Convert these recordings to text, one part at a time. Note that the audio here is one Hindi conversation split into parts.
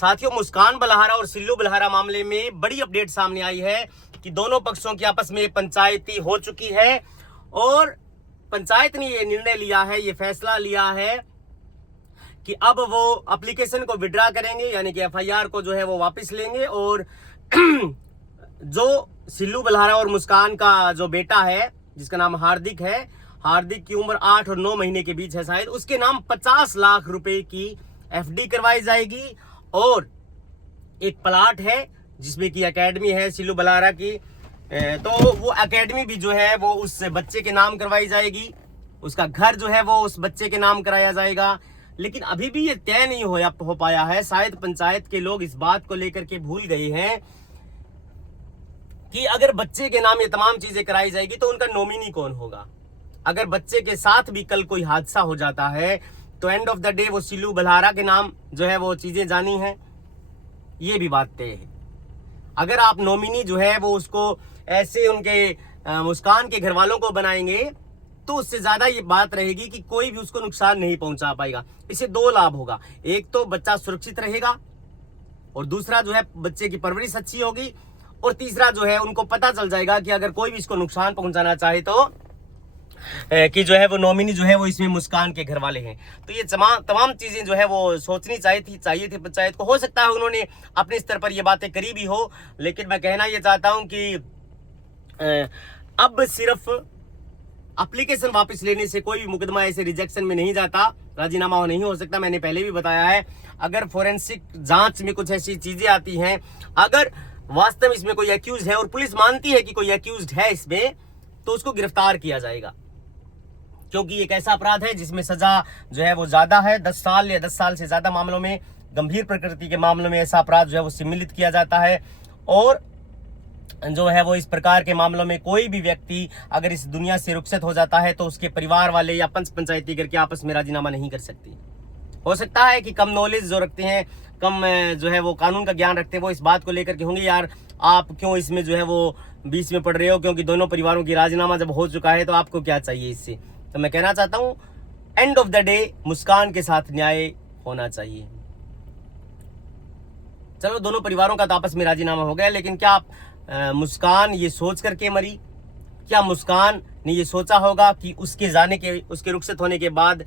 साथियों, मुस्कान बलहारा और सिल्लू बलहारा मामले में बड़ी अपडेट सामने आई है कि दोनों पक्षों की आपस में पंचायती हो चुकी है और पंचायत ने ये निर्णय लिया है, ये फैसला लिया है कि अब वो एप्लीकेशन को विड्रा करेंगे, यानी कि एफआईआर को जो है वो वापस लेंगे और जो सिल्लू बलहारा और मुस्कान का जो बेटा है जिसका नाम हार्दिक है, हार्दिक की उम्र 8 और 9 महीने के बीच है शायद, उसके नाम 50 लाख रुपए की एफडी करवाई जाएगी और एक प्लाट है जिसमें की एकेडमी है सिल्लू बलहारा की, तो वो एकेडमी भी जो है वो उस बच्चे के नाम करवाई जाएगी, उसका घर जो है वो उस बच्चे के नाम कराया जाएगा। लेकिन अभी भी ये तय नहीं हो पाया है। शायद पंचायत के लोग इस बात को लेकर के भूल गए हैं कि अगर बच्चे के नाम ये तमाम चीजें कराई जाएगी तो उनका नॉमिनी कौन होगा। अगर बच्चे के साथ भी कल कोई हादसा हो जाता है तो एंड ऑफ द डे वो सिल्लू बलहारा के नाम जो है वो चीजें जानी है, ये भी बात तय है। अगर आप नॉमिनी जो है वो उसको ऐसे उनके मुस्कान के घर वालों को बनाएंगे तो उससे ज्यादा ये बात रहेगी कि कोई भी उसको नुकसान नहीं पहुंचा पाएगा। इससे दो लाभ होगा, एक तो बच्चा सुरक्षित रहेगा और दूसरा जो है बच्चे की परवरिश अच्छी होगी और तीसरा जो है उनको पता चल जाएगा कि अगर कोई भी इसको नुकसान पहुंचाना चाहे तो कि जो है वो नॉमिनी जो है वो इसमें मुस्कान के घर वाले हैं। तो ये तमाम चीजें जो है वो सोचनी चाहिए थी पंचायत को। हो सकता है उन्होंने अपने स्तर पर ये बातें करी भी हो, लेकिन मैं कहना ये चाहता हूं कि अब सिर्फ एप्लीकेशन वापस लेने से कोई भी मुकदमा ऐसे रिजेक्शन में नहीं जाता, राजीनामा नहीं हो सकता। मैंने पहले भी बताया है, अगर फोरेंसिक जांच में कुछ ऐसी चीजें आती हैं, अगर वास्तव में इसमें कोई एक्यूज है और पुलिस मानती है कि कोई एक्यूज है इसमें, तो उसको गिरफ्तार किया जाएगा, क्योंकि एक ऐसा अपराध है जिसमें सजा जो है वो ज्यादा है। 10 साल या 10 साल से ज्यादा मामलों में, गंभीर प्रकृति के मामलों में ऐसा अपराध जो है वो सम्मिलित किया जाता है। और जो है वो इस प्रकार के मामलों में कोई भी व्यक्ति अगर इस दुनिया से रुखसत हो जाता है तो उसके परिवार वाले या पंच पंचायती करके आपस में राजीनामा नहीं कर सकती। हो सकता है कि कम नॉलेज जो रखते हैं, कम जो है वो कानून का ज्ञान रखते हैं, वो इस बात को लेकर के होंगे यार आप क्यों इसमें जो है वो बीच में पड़ रहे हो, क्योंकि दोनों परिवारों की राजीनामा जब हो चुका है तो आपको क्या चाहिए इससे। तो मैं कहना चाहता हूं एंड ऑफ द डे मुस्कान के साथ न्याय होना चाहिए। चलो दोनों परिवारों का तो आपस में राजीनामा हो गया, लेकिन क्या मुस्कान ये सोच करके मरी? क्या मुस्कान ने ये सोचा होगा कि उसके रुखसत होने के बाद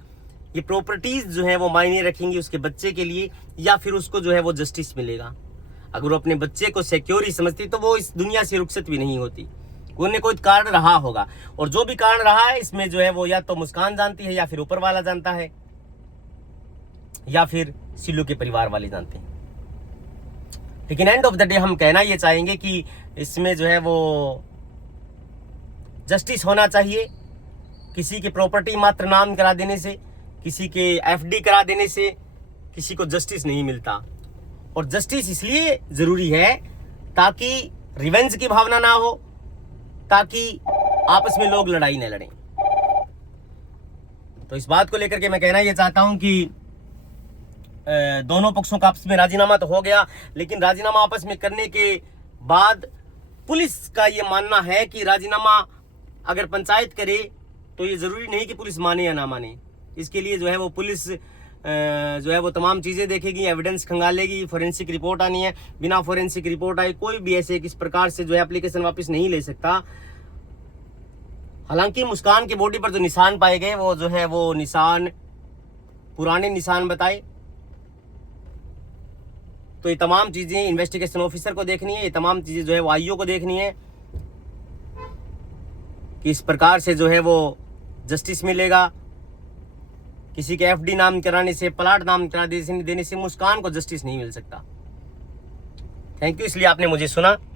ये प्रॉपर्टीज जो है वो मायने रखेंगी उसके बच्चे के लिए, या फिर उसको जो है वो जस्टिस मिलेगा? अगर वो अपने बच्चे को सिक्योर ही समझती तो वो इस दुनिया से रुखसत भी नहीं होती। कोई न कोई कारण रहा होगा, और जो भी कारण रहा है इसमें जो है वो या तो मुस्कान जानती है, या फिर ऊपर वाला जानता है, या फिर सिल्लू के परिवार वाले जानते हैं। लेकिन एंड ऑफ द डे हम कहना ये चाहेंगे कि इसमें जो है वो जस्टिस होना चाहिए। किसी की प्रॉपर्टी मात्र नाम करा देने से, किसी के एफडी करा देने से किसी को जस्टिस नहीं मिलता। और जस्टिस इसलिए जरूरी है ताकि रिवेंज की भावना ना हो, ताकि आपस में लोग लड़ाई न लड़ें। तो इस बात को लेकर के मैं कहना यह चाहता हूं कि दोनों पक्षों का आपस में राजीनामा तो हो गया, लेकिन राजीनामा आपस में करने के बाद पुलिस का यह मानना है कि राजीनामा अगर पंचायत करे तो ये जरूरी नहीं कि पुलिस माने या ना माने। इसके लिए जो है वो पुलिस जो है वो तमाम चीजें देखेगी, एविडेंस खंगालेगी, फोरेंसिक रिपोर्ट आनी है। बिना फोरेंसिक रिपोर्ट आए कोई भी ऐसे किस प्रकार से जो है एप्लीकेशन वापस नहीं ले सकता। हालांकि मुस्कान के बॉडी पर जो निशान पाए गए वो जो है वो निशान पुराने निशान बताए, तो ये तमाम चीजें इन्वेस्टिगेशन ऑफिसर को देखनी है, ये तमाम चीजें जो है वो आईओ को देखनी है कि इस प्रकार से जो है वो जस्टिस मिलेगा। किसी के एफडी नाम कराने से, प्लाट नाम करा देने से मुस्कान को जस्टिस नहीं मिल सकता। थैंक यू, इसलिए आपने मुझे सुना।